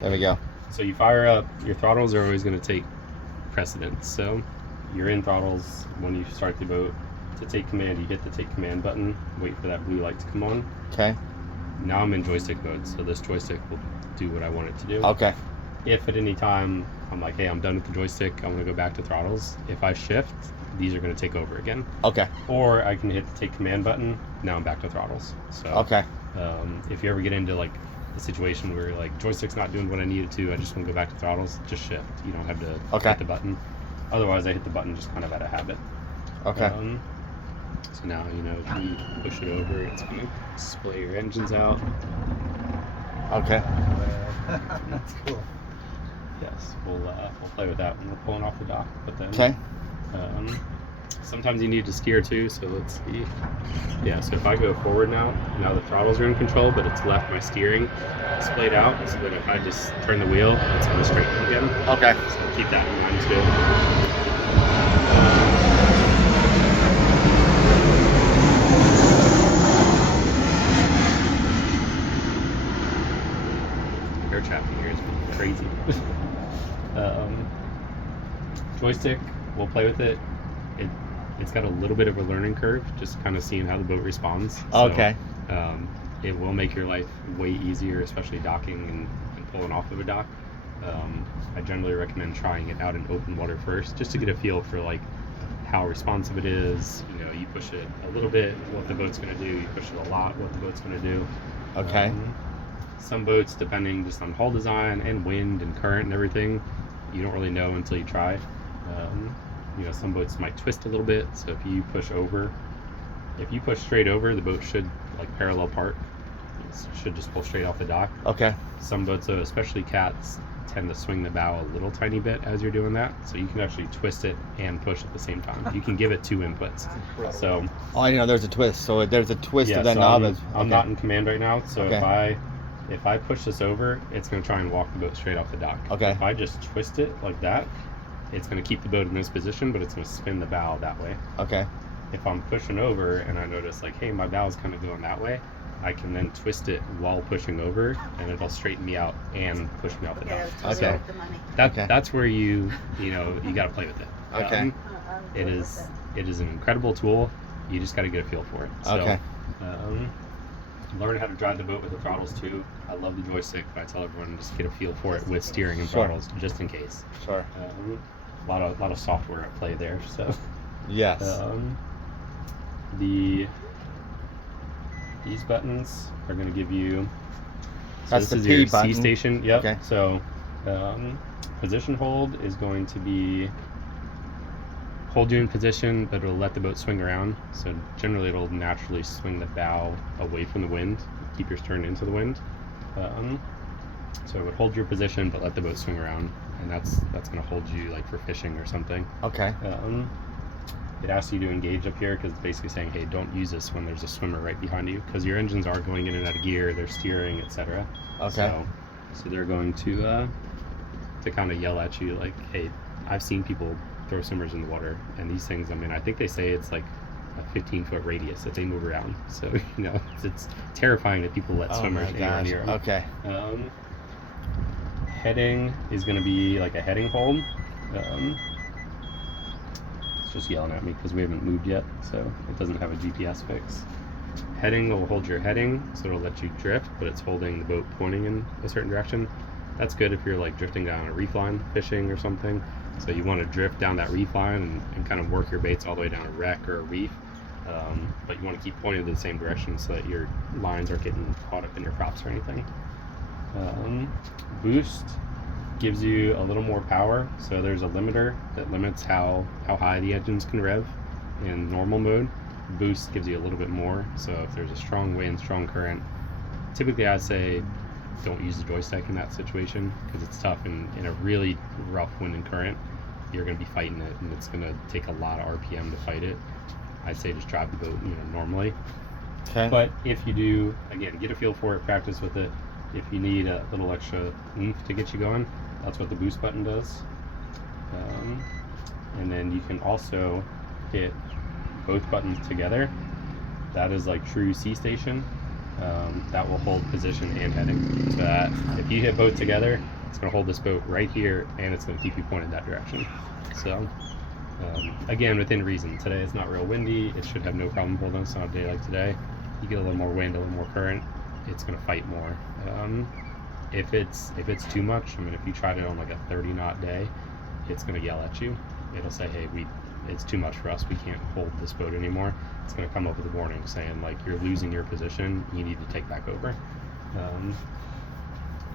There we go. So you fire up, your throttles are always going to take precedence. So you're in throttles when you start the boat. To take command, you hit the take command button, wait for that blue light to come on. Okay. Now I'm in joystick mode, so this joystick will do what I want it to do. Okay. If at any time I'm like, hey, I'm done with the joystick, I want to go back to throttles, if I shift, these are going to take over again. Okay. Or I can hit the take command button, now I'm back to throttles. So okay. If you ever get into like a situation where like joystick's not doing what I need it to, I just want to go back to throttles, just shift. You don't have to hit the button. Otherwise I hit the button just kind of out of habit. Okay. So now, you know, if you push it over, it's going to display your engines out. Okay. That's cool. Yes, we'll play with that when we're pulling off the dock. But then, okay. Sometimes you need to steer too. So let's see. Yeah. So if I go forward now the throttles are in control, but it's left my steering displayed out. So that if I just turn the wheel, it's going to straighten again. Okay. So keep that in mind too. Air traffic here is crazy. Joystick, we'll play with it. It's got a little bit of a learning curve, just kind of seeing how the boat responds. Okay. So, it will make your life way easier, especially docking and pulling off of a dock. I generally recommend trying it out in open water first, just to get a feel for like how responsive it is. You know, you push it a little bit, what the boat's going to do. You push it a lot, what the boat's going to do. Okay. Some boats, depending just on hull design and wind and current and everything, you don't really know until you try. You know, some boats might twist a little bit, so if you push straight over, the boat should like parallel park. It should just pull straight off the dock. Okay. Some boats, though, especially cats, tend to swing the bow a little tiny bit as you're doing that, so you can actually twist it and push at the same time. You can give it 2 inputs. So I know there's a twist. So there's a twist of that so knob. I'm not in command right now, so if I push this over, it's going to try and walk the boat straight off the dock. Okay. If I just twist it like that, it's going to keep the boat in this position, but it's going to spin the bow that way. Okay. If I'm pushing over and I notice like, hey, my bow's kind of going that way, I can then twist it while pushing over, and it'll straighten me out and push me off the dock. Okay. That's where you got to play with it. Okay. It is an incredible tool. You just got to get a feel for it. So, okay. Learn how to drive the boat with the throttles too. I love the joystick, but I tell everyone just get a feel for it with steering and throttles, just in case. Sure. A lot of software at play there. So. Yes. These buttons are going to give you. So That's this the is P your button. C station. Yep. Okay. So, position hold is going to be hold you in position, but it'll let the boat swing around. So generally, it'll naturally swing the bow away from the wind, keep your stern into the wind. So it would hold your position, but let the boat swing around, and that's going to hold you like for fishing or something. Okay. It asks you to engage up here because it's basically saying, hey, don't use this when there's a swimmer right behind you, because your engines are going in and out of gear, they're steering, etc. Okay. So they're going to kind of yell at you like, hey, I've seen people throw swimmers in the water, and these things, I mean, I think they say it's like a 15-foot radius that they move around. So, you know, it's terrifying that people let swimmers anywhere near them. Okay. Heading is going to be like a heading hold. It's just yelling at me because we haven't moved yet, so it doesn't have a GPS fix. Heading will hold your heading, so it'll let you drift, but it's holding the boat pointing in a certain direction. That's good if you're like drifting down a reef line fishing or something. So you want to drift down that reef line and kind of work your baits all the way down a wreck or a reef. But you want to keep pointing to the same direction so that your lines aren't getting caught up in your props or anything. Boost gives you a little more power. So there's a limiter that limits how high the engines can rev in normal mode. Boost gives you a little bit more. So if there's a strong wind, strong current, typically I'd say don't use the joystick in that situation because it's tough. In a really rough wind and current, you're going to be fighting it, and it's going to take a lot of RPM to fight it. I'd say just drive the boat, normally. Okay. But if you do, again, get a feel for it, practice with it. If you need a little extra oomph to get you going, that's what the boost button does. And then you can also hit both buttons together. That is like true C station. that will hold position and heading. So that if you hit both together, it's going to hold this boat right here, and it's going to keep you pointed that direction. So again, within reason. Today it's not real windy. It should have no problem holding us on a day like today. You get a little more wind, a little more current, it's going to fight more. If it's too much, I mean, if you tried it on like a 30 knot day, it's going to yell at you. It'll say, hey, it's too much for us, we can't hold this boat anymore. It's going to come up with a warning saying, like, you're losing your position, you need to take back over.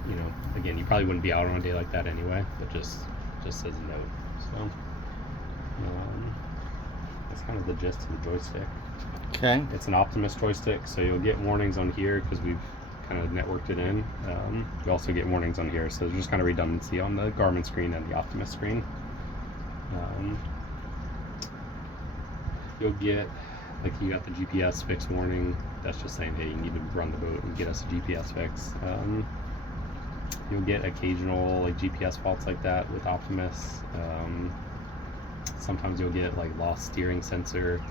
You know, again, you probably wouldn't be out on a day like that anyway, but just as a note. So that's kind of the gist of the joystick. Okay. It's an Optimus joystick, so you'll get warnings on here because we've kind of networked it in. You also get warnings on here, so there's just kind of redundancy on the Garmin screen and the Optimus screen. You'll get, like, you got the GPS fix warning. That's just saying, hey, you need to run the boat and get us a GPS fix. You'll get occasional like GPS faults like that with Optimus. Sometimes you'll get like lost steering sensor.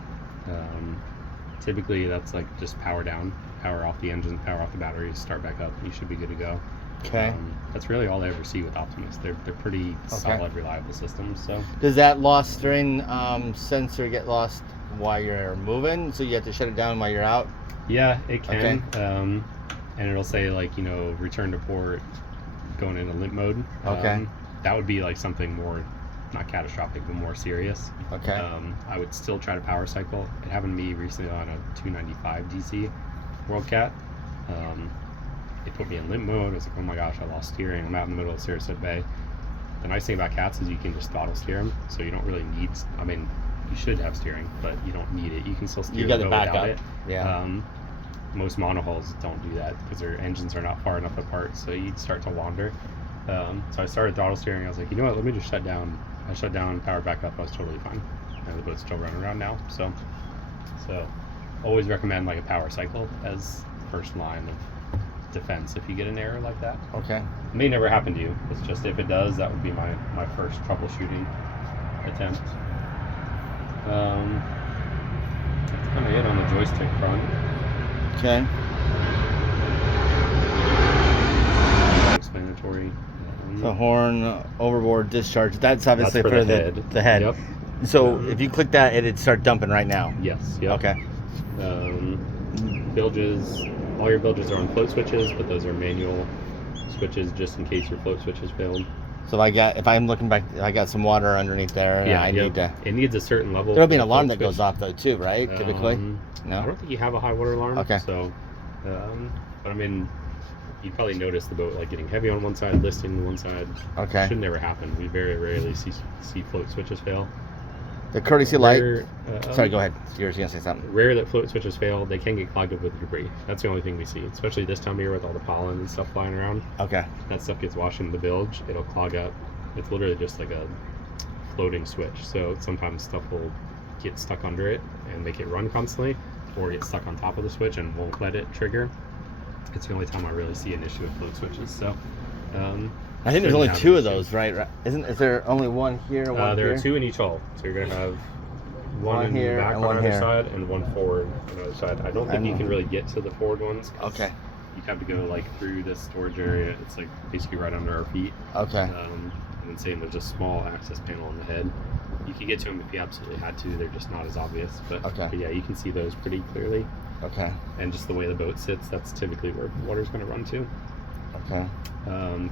Typically that's like just power down, power off the engine, power off the batteries, start back up, you should be good to go. Okay. That's really all I ever see with Optimus. They're pretty solid, reliable systems. So Does that lost steering sensor get lost while you're moving, so you have to shut it down while you're out? yeah, it can. Okay. And it'll say, like, you know, return to port, going into limp mode. Okay. That would be like something more, not catastrophic, but more serious. Okay. I would still try to power cycle. It happened to me recently on a 295 DC worldcat. It put me in limp mode. I was like, oh my gosh, I lost steering. I'm out in the middle of Sarasota Bay. The nice thing about cats is you can just throttle steer them, so you don't really need, I mean, you should have steering, but you don't need it. You can still steer You got the the boat without backup. it. Yeah. Most monohulls don't do that because their engines are not far enough apart, so you'd start to wander. So I started throttle steering. I was like, you know what, let me just shut down. I shut down, powered back up, I was totally fine. And the boat's still running around now. So always recommend like a power cycle as first line of defense if you get an error like that. Okay. It may never happen to you. It's just if it does, that would be my first troubleshooting attempt. That's kind of it on the joystick front. Okay. Explanatory. The horn, overboard discharge. That's obviously That's for the head. The head. Yep. So if you click that, it'd start dumping right now. Yes. Yep. Okay. Bilges. All your bilges are on float switches, but those are manual switches just in case your float switches failed. So if I'm looking back, I got some water underneath there. Yeah, I need to. It needs a certain level. There'll be an of alarm float that goes switch. off though too, right? Typically. I No. don't think you have a high water alarm. Okay. So, but I mean, you probably notice the boat like getting heavy on one side, listing on one side. Okay. Should never happen. We very rarely see float switches fail. The courtesy light. Rare, Sorry, go ahead. You were gonna say something. Rare that float switches fail. They can get clogged up with debris. That's the only thing we see, especially this time of year with all the pollen and stuff flying around. Okay. That stuff gets washed into the bilge. It'll clog up. It's literally just like a floating switch. So sometimes stuff will get stuck under it and make it run constantly, or get stuck on top of the switch and won't let it trigger. It's the only time I really see an issue with float switches. So I think there's only have two an of issue. those, right? Is there only one here? One there here? are two in each hull. So you're gonna have one One in here the back and on one either here. side and one forward on the other side. I don't think you can really get to the forward ones. 'Cause Okay. you'd have to go like through this storage area. It's like basically right under our feet. Okay. And then same, there's a small access panel on the head. You could get to them if you absolutely had to. They're just not as obvious. But, Okay. but yeah, you can see those pretty clearly. Okay. And just the way the boat sits, that's typically where water's going to run to. Okay.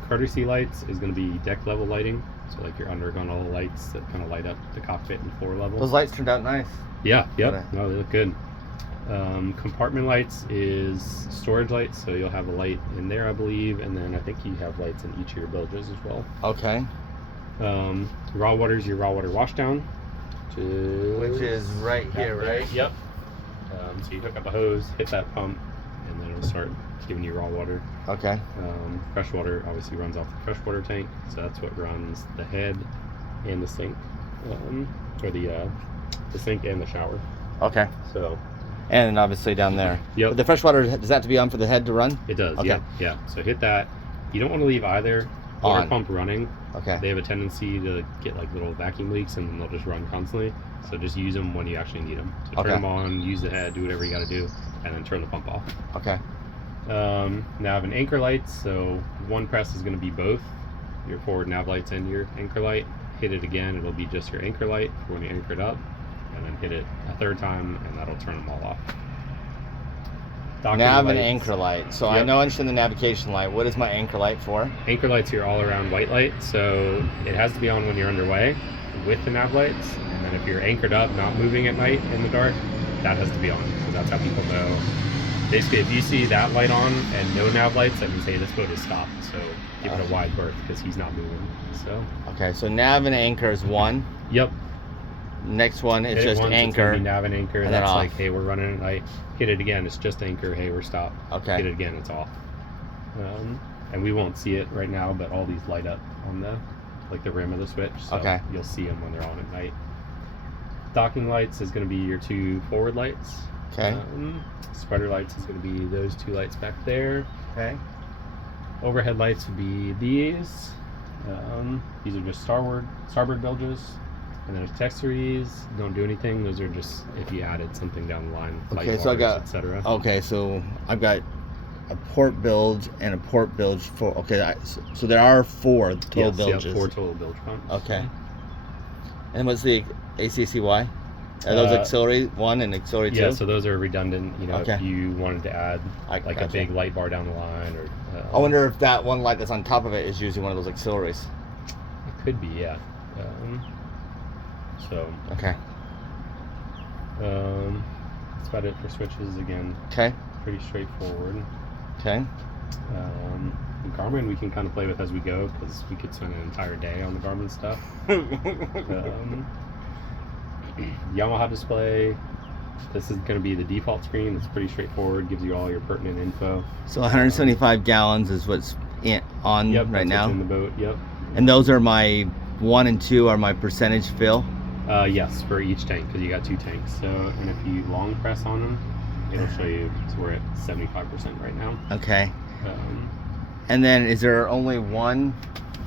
Courtesy lights is going to be deck level lighting. So like your undergunnel lights that kind of light up the cockpit and floor level. Those lights turned out nice. Yeah, yep. Okay. No, they look good. Compartment lights is storage lights, so you'll have a light in there, I believe, and then I think you have lights in each of your bilges as well. Okay. Raw water is your raw water washdown, Which is right here, right? Yep. So you hook up a hose, hit that pump, and then it'll start giving you raw water. Okay. Fresh water obviously runs off the freshwater tank, so that's what runs the head and the sink, or the sink and the shower. Okay. So And obviously down there. Yep. But the freshwater, does that have to be on for the head to run? it does. Okay. Yeah. So hit that. You don't want to leave either water On. pump running. Okay. They have a tendency to get like little vacuum leaks, and then they'll just run constantly. So just use them when you actually need them. So Okay. turn them on, use the head, do whatever you got to do, and then turn the pump off. Okay. Nav and anchor lights. So one press is going to be both your forward nav lights and your anchor light. Hit it again, it'll be just your anchor light for when you anchor it up, and then hit it a third time, and that'll turn them all off. Docking Nav and lights. anchor light. So I Yep. know I understand the navigation light. What is my anchor light for? Anchor light's your all-around white light, so it has to be on when you're underway with the nav lights, and then if you're anchored up, not moving at night in the dark, that has to be on, because that's how people know. Basically, if you see that light on and no nav lights, that means, hey, this boat is stopped, so give it a wide berth because he's not moving. So. Okay, so nav and anchor is one. Yep. Next one is Hit it just once, it's anchor. gonna be nav and anchor. and then That's off. like, hey, we're running at night. Hit it again. It's just anchor. Hey, we're stopped. Okay. Hit it again. It's off. And we won't see it right now, but all these light up on the rim of the switch. So Okay. You'll see them when they're on at night. Docking lights is going to be your two forward lights. Okay. Spreader lights is going to be those two lights back there. Okay. Overhead lights would be these. These are just starboard bilges. And then accessories don't do anything. Those are just if you added something down the line, Okay, so I got- etc. Okay, so I've got a port bilge and a port bilge for. Okay, so there are four total bilges. four total bilge pumps. Okay. And what's the ACCY? Are those auxiliary one and auxiliary two? Yeah, so those are redundant. You know, Okay. if you wanted to add like gotcha. a big light bar down the line, or I wonder if that one light that's on top of it is usually one of those auxiliaries. it could be, yeah. Okay. That's about it for switches. Again, Okay. pretty straightforward. Okay. Garmin we can kind of play with as we go because we could spend an entire day on the Garmin stuff. Yamaha display. This is going to be the default screen. It's pretty straightforward. Gives you all your pertinent info. So 175 gallons is what's on Yep, right that's now. what's in the boat. Yep. And those are my 1 and 2 are my percentage fill. Yes, for each tank because you got two tanks. So, and if you long press on them, it'll show you. So we're at 75% right now. Okay. Um, And then is there only one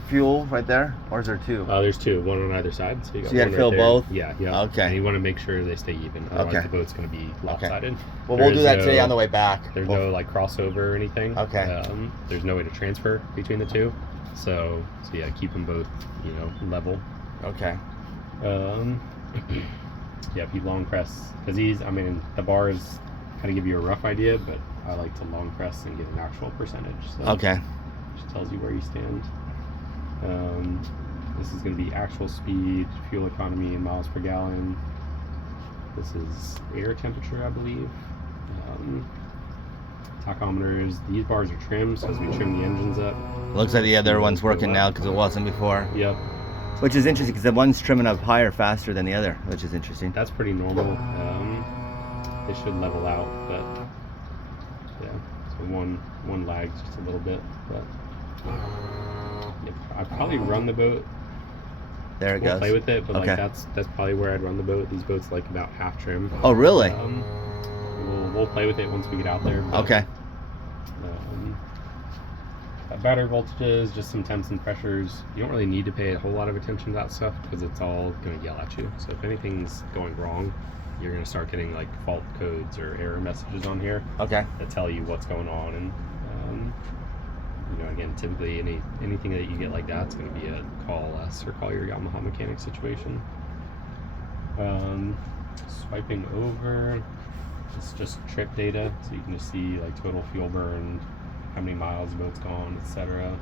fuel right there, or is there two? There's two, one on either side. So you got So you gotta one fill right there. both? Yeah, yeah. Okay. And you want to make sure they stay even. Otherwise, Okay. the boat's going to be lopsided. Well, There we'll do is that today no- on the way back. There's no like crossover or anything. Okay. There's no way to transfer between the two. So yeah, keep them both, level. Okay. Yeah, if you long press, because the bars kind of give you a rough idea, but I like to long press and get an actual percentage. So Okay. which tells you where you stand. This is going to be actual speed, fuel economy in miles per gallon. This is air temperature, I believe. Tachometers. These bars are trimmed, so as we trim the engines up. Looks like the other one's working now because it wasn't before. Yep, Which is interesting because the one's trimming up higher faster than the other, which is interesting. that's pretty normal. They should level out, but yeah. So one lags just a little bit, but yep. I probably run the boat. There it We'll goes. play with it, but Okay. that's probably where I'd run the boat. These boats like about half trim. Oh, really? We'll play with it once we get out there. But, Okay. battery voltages, just some temps and pressures. You don't really need to pay a whole lot of attention to that stuff because it's all going to yell at you. So if anything's going wrong, you're going to start getting like fault codes or error messages on here Okay. that tell you what's going on. And again, typically anything that you get like that, it's going to be a call us or call your Yamaha mechanic situation. Swiping over, it's just trip data, so you can just see like total fuel burn, how many miles the boat's gone, etc.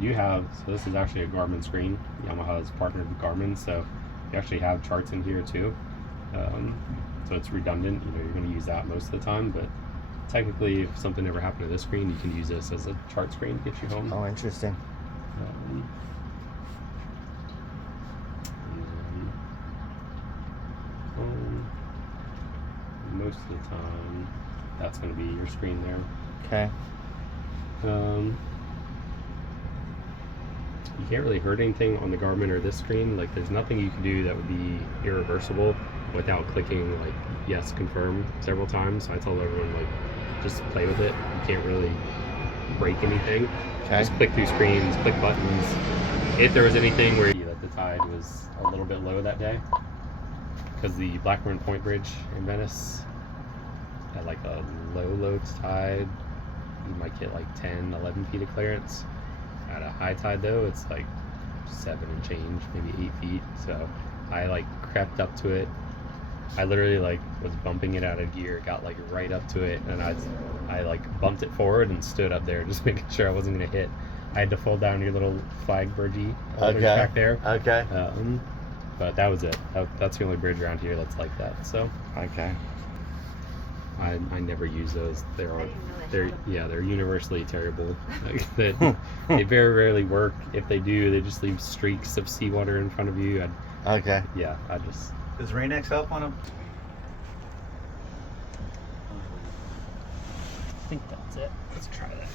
So this is actually a Garmin screen. Yamaha is partnered with Garmin, so you actually have charts in here too. So it's redundant, you're going to use that most of the time, but technically if something ever happened to this screen, you can use this as a chart screen to get you home. Oh, interesting. Most of the time, that's going to be your screen there. Okay. You can't really hurt anything on the Garmin or this screen. Like, there's nothing you can do that would be irreversible without clicking like yes, confirm several times. So I tell everyone like just play with it. You can't really break anything. Okay. Just click through screens, click buttons. If there was anything where the tide was a little bit low that day, because the Blackburn Point Bridge in Venice at like a low tide, you might get like 10, 11 feet of clearance. At a high tide though, it's like 7 and change, maybe 8 feet. So I like crept up to it. I literally like was bumping it out of gear, got like right up to it, and I like bumped it forward and stood up there just making sure I wasn't gonna hit. I had to fold down your little flag bridgey back there. Okay. But that was it. That's the only bridge around here that's like that. So Okay. I never use those. They're universally terrible. Like, they very rarely work. If they do, they just leave streaks of seawater in front of you. Okay. I just. Does Rain-X help on them? I think that's it. Let's try that.